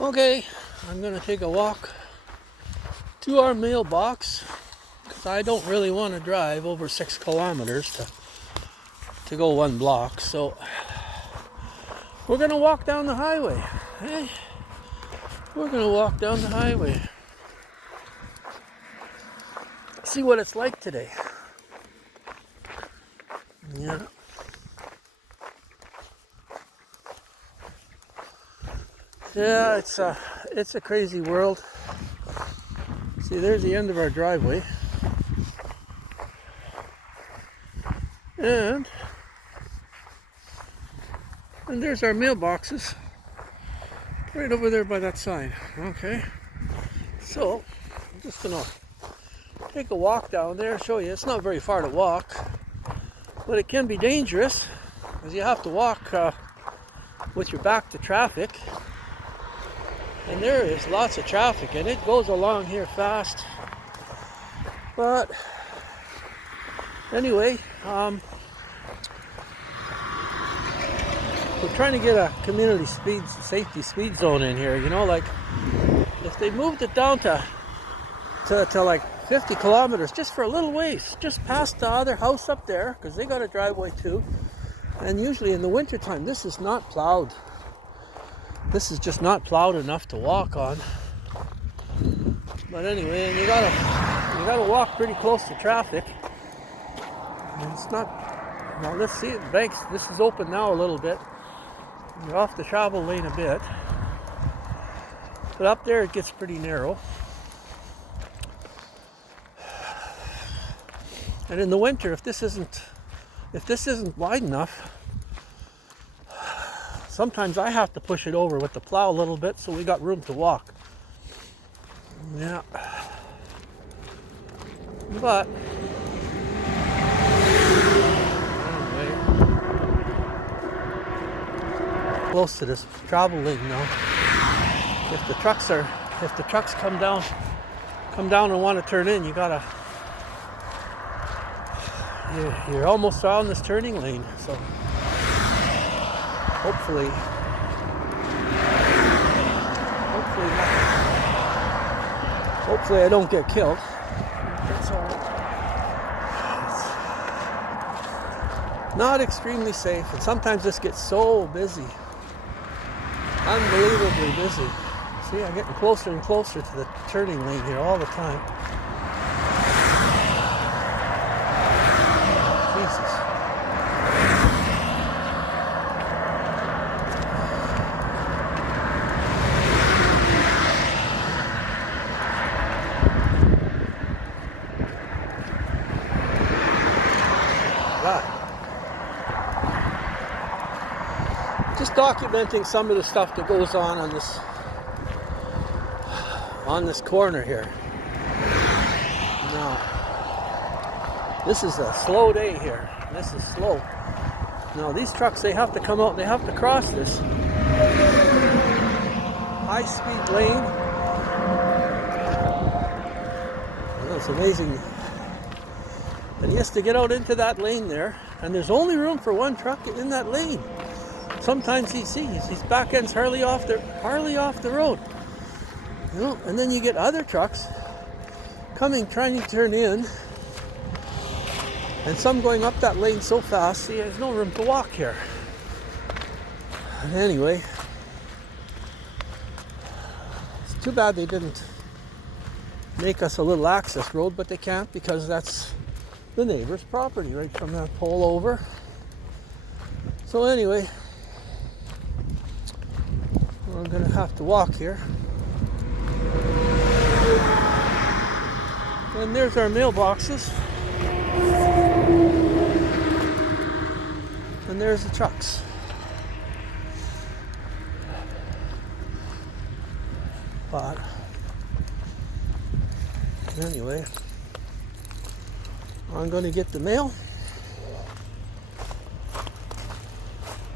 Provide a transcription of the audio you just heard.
Okay, I'm gonna take a walk to our mailbox because I don't really want to drive over 6 kilometers to go 1 block. So we're gonna walk down the highway. Hey, we're gonna walk down the highway. See what it's like today. Yeah. Yeah, it's a crazy world. See, there's the end of our driveway. And there's our mailboxes. Right over there by that sign. Okay. So, I'm just gonna take a walk down there, show you. It's not very far to walk, but it can be dangerous because you have to walk with your back to traffic. And there is lots of traffic, and it goes along here fast. But anyway, we're trying to get a community safety speed zone in here. You know, like if they moved it down to like 50 kilometers, just for a little ways, just past the other house up there, because they got a driveway too. And usually in the wintertime, this is not plowed. This is just not plowed enough to walk on. But anyway, and you gotta walk pretty close to traffic. And it's not. Now let's see it. Banks. This is open now a little bit. You're off the travel lane a bit, but up there it gets pretty narrow. And in the winter, if this isn't wide enough, sometimes I have to push it over with the plow a little bit so we got room to walk. Yeah. But anyway, close to this travel lane now. If the trucks come down and want to turn in, you're almost on this turning lane. So hopefully I don't get killed. That's all right. It's not extremely safe, and sometimes this gets so busy, unbelievably busy. See, I'm getting closer and closer to the turning lane here all the time. Jesus. God. Just documenting some of the stuff that goes on this corner here. Now, this is a slow day here. This is slow. Now these trucks, they have to come out, they have to cross this high-speed lane. It's amazing. And he has to get out into that lane there, and there's only room for one truck in that lane. Sometimes his back end's hardly off the road. You know, and then you get other trucks coming, trying to turn in, and some going up that lane so fast, see, there's no room to walk here. And anyway, it's too bad they didn't make us a little access road, but they can't because that's the neighbor's property right from that pole over. So anyway, I'm gonna have to walk here. And there's our mailboxes. And there's the trucks. But anyway, I'm going to get the mail.